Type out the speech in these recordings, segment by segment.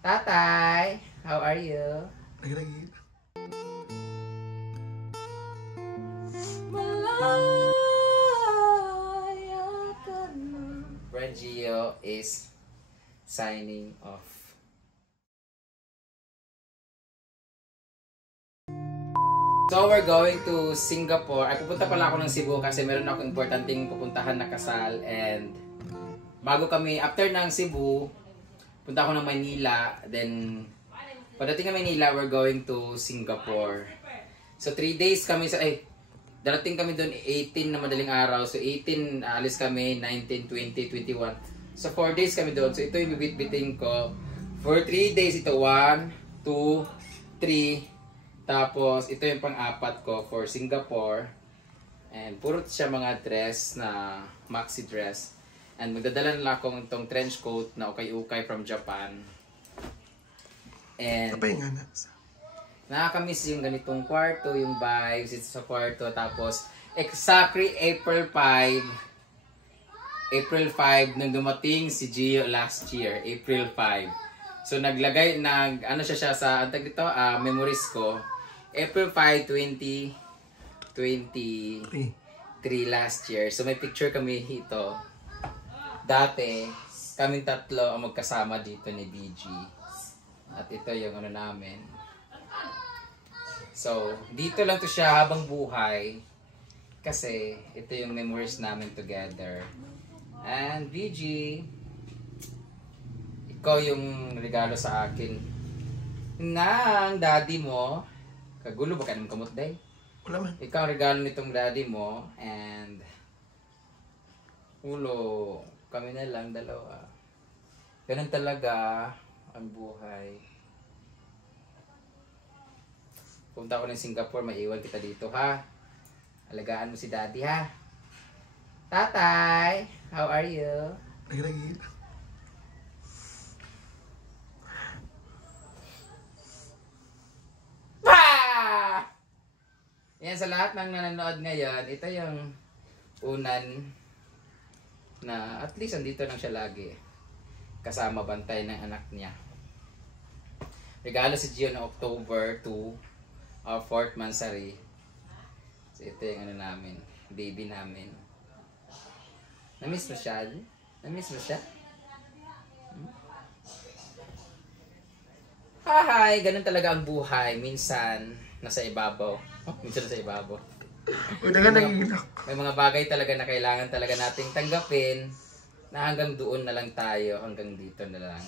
Tatay, how are you? Lagi-lagi. Brangio is signing off. So we're going to Singapore. Ay, pupunta pala ako ng Cebu kasi meron akong importanteng pupuntahan na kasal. And bago kami, after ng Cebu, punta ako ng Manila. Then, pagdating ng Manila, we're going to Singapore. So 3 days kami sa, darating kami doon 18 na madaling araw. So 18, aalis kami, 19, 20, 21. So 4 days kami doon. So ito yung bibit-biting ko. For 3 days, ito 1, 2, 3. Tapos, ito yung pang-apat ko for Singapore. And puro siya mga dress na maxi dress. And magdadala na lang akong itong trench coat na ukay-ukay from Japan. And Kapay nga na. nakakamiss yung ganitong kwarto, yung vibes ito sa kwarto. Tapos, exactly April 5 nung dumating si Gio last year, April 5. So, naglagay, ano siya sa, antag dito, memories ko. April 5, 2023 last year. So may picture kami dito. Dati, kaming tatlo ang magkasama dito ni BG. At ito yung ano namin. So, dito lang to siya habang buhay. Kasi ito yung memories namin together. And BG, ikaw yung regalo sa akin ng daddy mo. Kagulo ba ka naman kamot, day? Wala man. Ikaw ang regalo nitong daddy mo. And ulo, kami na lang dalawa. Ganun talaga ang buhay. Punta ako ng Singapore, maiwan kita dito, ha? Alagaan mo si daddy, ha? Tatay, how are you? Lagi-lagi. Yan, sa lahat ng nanonood ngayon, ito yung unan na at least andito lang siya lagi. Kasama bantay ng anak niya. Regalo si Gio ng October 2, our 4th mansari. So ito yung ano namin, baby namin. Namiss mo siya? Namiss mo siya? Hi! Ganun talaga ang buhay. Minsan, nasa ibabaw. Minsan nasa ibabaw. Uy, daga nagigilak. May mga bagay talaga na kailangan talaga nating tanggapin na hanggang doon na lang tayo, hanggang dito na lang.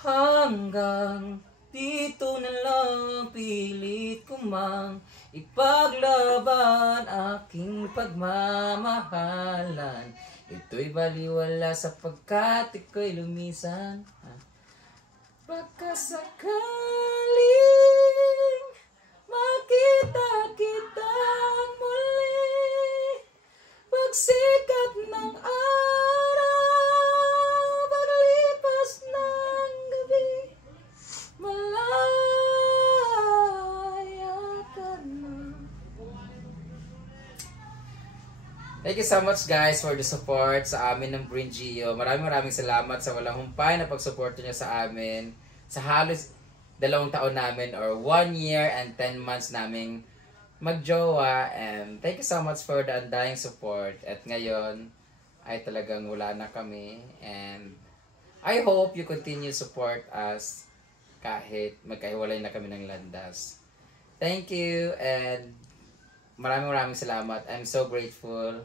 Hanggang dito na lang pilit ko mang ipaglaban aking pagmamahalan. Ito'y baliwala sapagkat iko'y lumisan. Pagkasakaling makita kita muli, pagsikat ng araw, paglipas ng gabi, malaya ka na. Thank you so much guys for the support sa amin ng Brangio. Maraming salamat sa walang humpay na pagsuporto niyo sa amin. Sa halos 2 taon namin or 1 year and 10 months naming magjowa. And thank you so much for the undying support. At ngayon ay talagang wala na kami. And I hope you continue support us kahit magkahiwalay na kami ng landas. Thank you and maraming salamat. I'm so grateful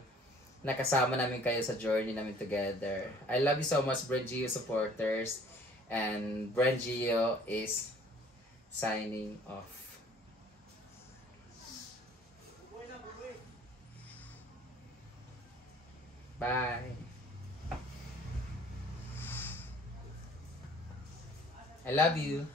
na kasama namin kayo sa journey namin together. I love you so much, Brangio supporters. And Brangio is signing off. Bye. I love you.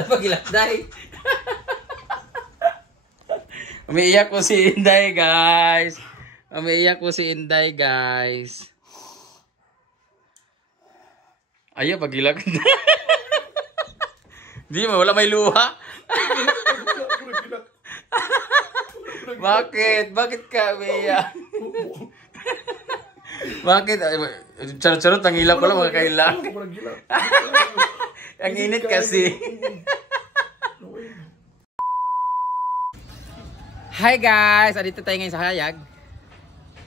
Pagilat, day. Umiiyak po si Inday, guys. Umiiyak po si Inday, guys. Ayaw, pagilat. Di mo, wala may luha. Bakit? Bakit ka, Mia? Bakit? Charot-charot, ang ilaw pala mga kailang. Ang init kasi. Hi guys! Andito tayo ngayon sa Hayag.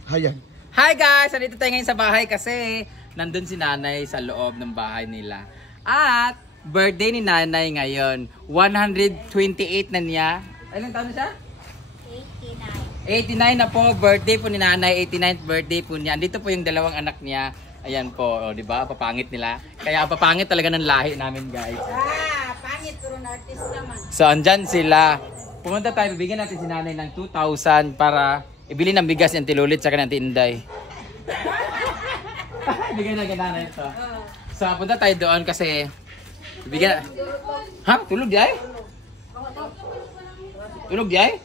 Hayag. Hi guys! Andito tayo ngayon sa bahay kasi nandun si nanay sa loob ng bahay nila. At birthday ni nanay ngayon. 128 na niya. Ilang taon na siya? 89 na po. Birthday po ni nanay. 89th birthday po niya. Andito po yung dalawang anak niya. Ayan po. O, diba? Papangit nila. Kaya papangit talaga ng lahi namin guys. Pangit pero artist naman. So andyan sila. Pumunta tayo. Bibigyan natin si nanay ng 2,000 para ibili ng bigas yung tilulit sa ng tinday. Bigyan na nanay ito. So punta tayo doon kasi bibigyan. Ha? Tulog di ay? Tulog di ay?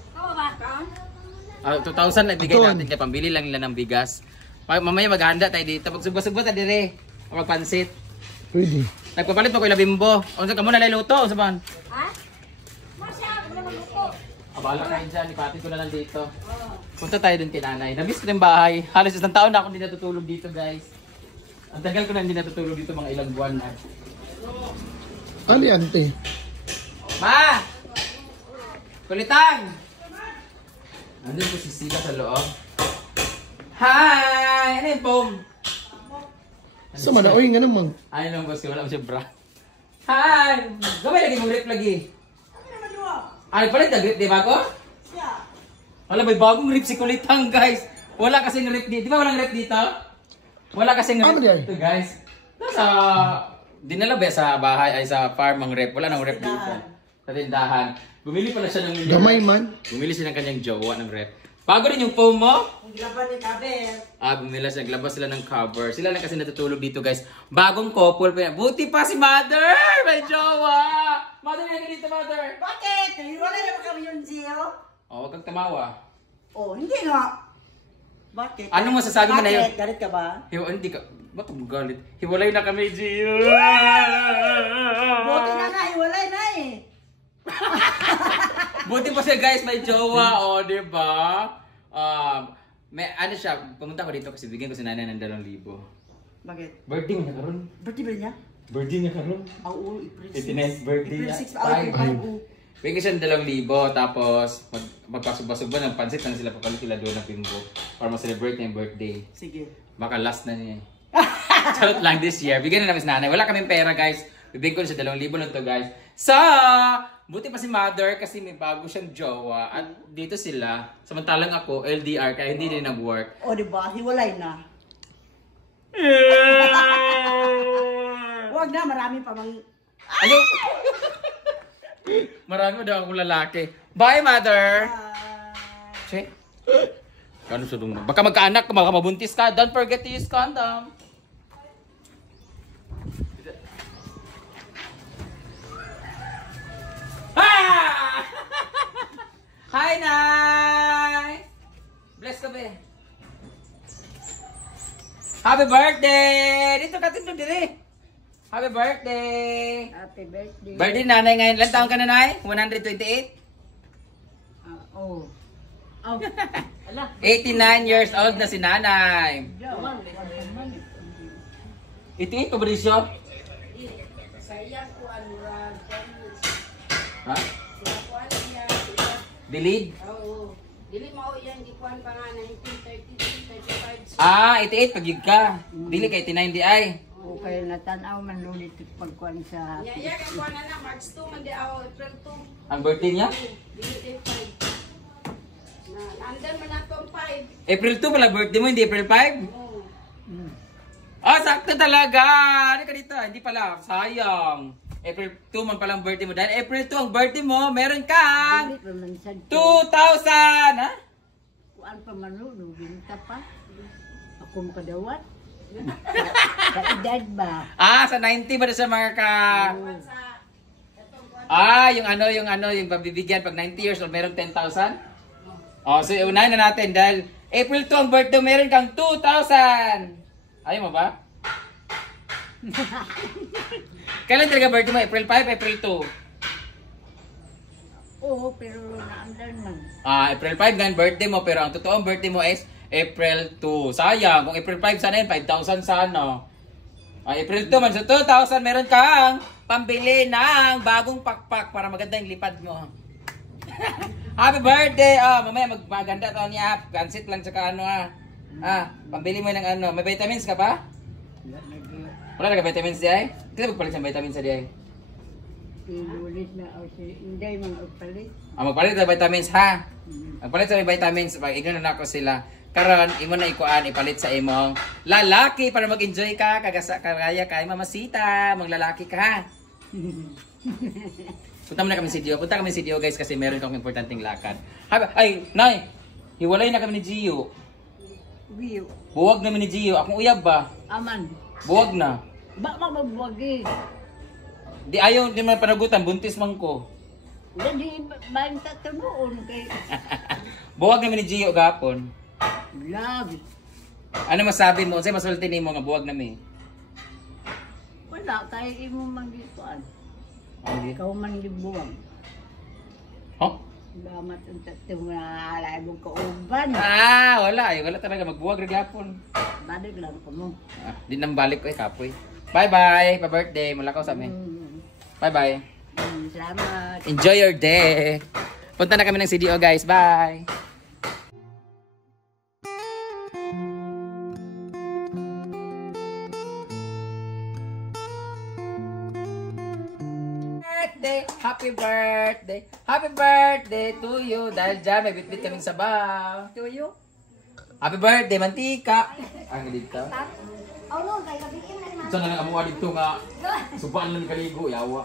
2,000 na ibigay natin kaya pambili lang nila ng bigas. Mamaya maghanda tayo dito. Magsugba-sugba tayo dire. O magpansit. Pwede. Nagpapalit pa ko yung labimbo. Unsa ka muna luluto? Unsa man? Ha? Masya, wala magluto. Abala kayo dyan. Ipatid ko na lang dito. Punta tayo dun kay nanay. Namiss ko na yung bahay. Halos isang taon na ako hindi natutulog dito guys. Ang tagal ko na hindi natutulog dito mga ilang buwan na. Ali, ante. Ma! Kulitang! Nandun po si Sila sa loob. Hi! Ano yung pong? Sa manaoy nga naman. Ay lang boss ko. Wala mo siya bra. Hi! Gamay lagi mong rip lagi. Ay pala yung grip di ba ko? Wala may bagong rip si Kulitang guys. Wala kasing rip dito. Di ba walang rip dito? Wala kasing rip dito guys. Nasa dinala ba sa bahay ay sa farm ang rep. Wala nang rep dito. Sa tindahan. Bumili pala siya ng Gamay man. Bumili siya ng kanyang jowa ng rep. Bago rin yung foam mo? Naglaban ni Kabel. Bumili siya. Naglabas sila ng cover. Sila lang kasi natutulog dito guys. Bagong couple pa yan. Buti pa si Mother! May jowa! Mother, yan ka dito, Mother! Bakit? Wala na ba kami yung Gio? Huwag kang tamawa. Oh, hindi nga. Bakit? Anong masasabi mo na yun? Bakit? Galit ka ba? Hindi ka. Ba't ang galit? Hiwalay na kami, Gio! Buti na nga, iwalay na eh. Buti pa siya guys, may jowa, o, diba? May ano siya, pumunta ko dito kasi bigyan ko si nanay ng 2,000. Bakit? Birthday mo na karon? Birthday ba niya? Birthday niya karon? Oo, April 6. 89th birthday niya. April 6, Bigyan ko siya ng 2,000 tapos magpasubba-subba ng pansit na sila papalit sila doon ng Pimbo para ma-celebrate niya yung birthday. Sige. Baka last na niya. Charot lang this year. Bigyan na namin si nanay. Wala kaming pera guys. Bibigyan ko na siya 2,000 lang to guys. So, buti pa si Mother kasi may bago siyang jowa. At dito sila. Samantalang ako, LDR, kaya hindi din nag-work. O, diba? Hiwalay na. Huwag na, marami pa mang... Ayaw! Marami daw akong lalaki. Bye, Mother! Che? Ano sa dungma? Baka magkaanak ka, baka mabuntis ka. Don't forget to use condom. Ah! Hi, Nay! Bless ka, be. Happy birthday! Dito ka tindog dire. Happy birthday! Happy birthday. Birthday nanay ngayon. Ilan taon ka na, Nay? 128? Oh. Oh. Ala. 89 years old na si nanay. 88 pa ba rin siya? Sayang ko ano ra. Ha? Kuan niya. Delete? Oo. Dili mao yan di kuan pa nga 1933, 35. 88 pagig ka. Dili kay 89 di ay. O kaya natanaw man lulit pagkuhan sa... Ya kay kuan na March 2 man di aw April 2. Ang birthday niya? Dili di 5. Na andan man ato 5. April 2 pala birthday mo, hindi April 5? Oo. Ah, sakto talaga. Ano ka dito? Hindi pala. Sayang. April 2 man palang birthday mo. Dahil April 2 ang birthday mo, meron kang Dili pa man sa... 2,000! Ha? Kuan pa man no, binta pa. Ako makadawat. Sa edad ba? Ah, sa 90 ba na sa marka? Yung pabibigyan pag 90 years old, meron 10,000? Oh, so unahin na natin dahil April 2 ang birthday, meron kang 2,000! Ayaw mo ba? Kailan talaga birthday mo? April 5, April 2? Oo, pero naandar man. April 5 nga birthday mo, pero ang totoong birthday mo is April 2. Sayang, kung April 5 sana yun, 5,000 sana. April 2 man, so 2,000 meron kang pambili ng bagong pakpak para maganda yung lipad mo. Happy birthday! Mamaya maganda to niya. Gansit lang sa ano pambili mo ng ano. May vitamins ka ba? Wala na ka vitamins di ay? Kasi magpalit sa vitamins sa di ay? Inulit na o si Inday mga upalit. Magpalit sa vitamins ha? Magpalit sa vitamins. Ignan na ako sila. Karon imo na ikuan ipalit sa imong lalaki para mag-enjoy ka kagaya kay mamasita, maglalaki ka ha. Punta mo na kami si Gio. Punta kami si Gio guys kasi meron kang importanteng lakad. Ay, nay. Hiwalay na kami ni Gio. Biyo. Buwag namin ni Gio. Akong uyab ba? Aman. Buwag na. Ba mabuwagi. Di ayaw di man panagutan, buntis man ko. Dali ba ang tatunoon kay Buwag namin ni Gio gapon. love. Ano masabi mo? Unsay masulti nimo nga buwag nami? Wala kay imo man gituan. Ikaw man gibuwang. Huh? Damat ang tatong alay mong kauban. Wala eh. Wala talaga. Magbuwag rin gapon. Balik lang ko mo. Di nang balik ko eh, kapoy. Bye-bye. Pa-birthday. Mulakaw sa amin. Bye-bye. Salamat. Enjoy your day. Punta na kami ng CDO guys. Bye. Happy birthday! Happy birthday to you! Dahil dyan, may bitbit kaming sabaw. Tuyo? Happy birthday, mantika! Ang dito. Oh no, kay kabiin na naman. Saan na lang amuha dito nga? Subaan lang kaligo, yawa.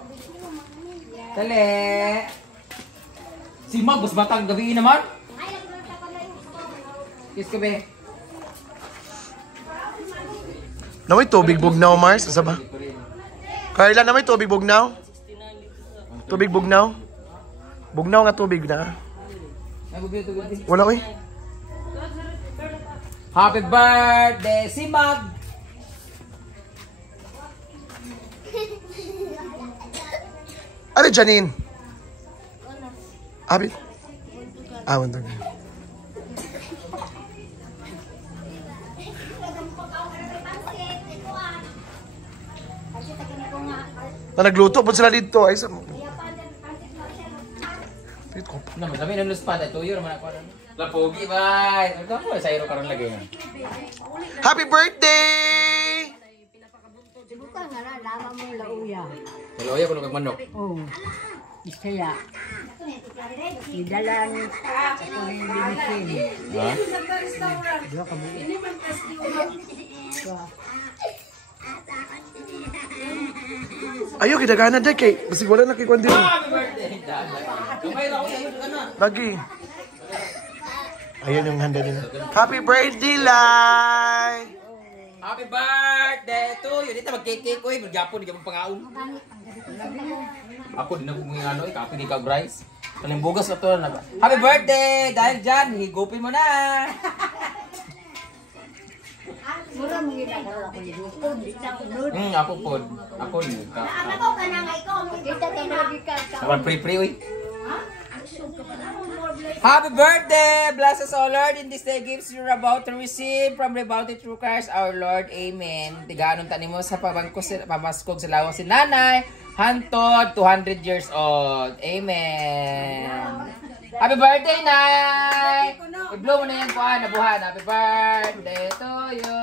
Dali! Si Mag, mas batang gabi naman? Ay, nagpunta pa na yung Kiss ka, be. Naway tubig bugnaw, Mars. Asa ba? Carla, naway tubig bugnaw? Tubig bugnaw? Bugnaw nga tubig na. Ay, gubi, gubi. Wala oy. Happy birthday, si Mag! Ano, Janine? Abit? Wala. Na nagluto po sila dito. Ay, sa... Naman, kami nang luspada. Tuyo naman ako. Lapogi, bye! Ito ako, sa iro karon lagi. Happy birthday! Sibukan nga na, lama mong lauya. Naloya ko nung manok. Oo. Isaya. Idalan ako yung limitin. Ha? Dua ka buo. Ayaw, kidagana dyan kay. Basig wala na kay Kwandi. Happy birthday! Kamay na ako, ayun ka na. Lagi. Ayan yung handa nila. Happy birthday, Lai! Happy birthday to you! Dito mag-cake ko eh. Magyapon, hindi ka magpangaon. Ako din ako mga ano eh. Kapi di ka, Bryce. Kalimbugas na to na ba? Happy birthday! Dahil dyan, higupin mo na! Mura mong ginagawa ko yung hukod. Dito ako nun. Ako po. Ako ni ka. Ako ka na nga ikaw. Kita ka magikat ka. Ako pre-pre uy. Happy birthday! Bless us, O Lord, in this day gifts you're about to receive from the bounty through Christ our Lord. Amen. Tigaanong tanin mo sa pamaskog sa lawas si Nanay. Hantod, 200 years old. Amen. Happy birthday, Nay! I-blow mo na yan, kuhan, nabuhan. Happy birthday to you.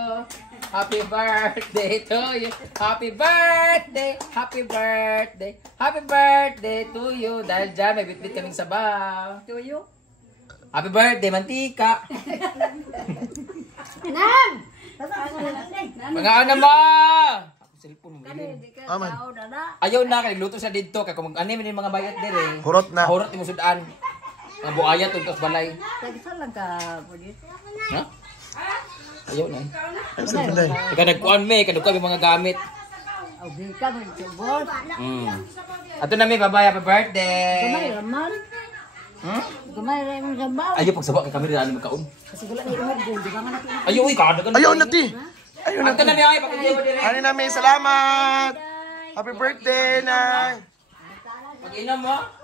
Happy birthday to you. Happy birthday. Happy birthday. Happy birthday to you. Dahil dyan, may bitbit kaming sabaw. Tuyo? Happy birthday, mantika. Nan! Mga ano mo? Ako cellphone mo. Hindi ka Aman. tao na na. Ayaw na, kay luto sa dito. Kaya kung ano yung mga bayat din eh. Hurot na. Hurot mo sudan. Ang buaya, tuntos balay. Tagsa lang ka po dito. Ha? Ayaw na. Ay, sa Lai. Ika nagkuhan me, kadugkang may mga gamit. Abi ka mo sa boss. Ato na may babay, happy Gamay birthday. raman. Hmm? Gamay raman sa baw. Ayaw pagsabak kay kami rin magkaon. Kasi wala na yung gold. Di ba nga natin? Ayaw, kadagan. Ayaw na, ti. Ayaw na, Ato ti. na may ay, pag-iyaw mo din. Ano namin, salamat! Happy birthday, Nay! Pag-inom mo.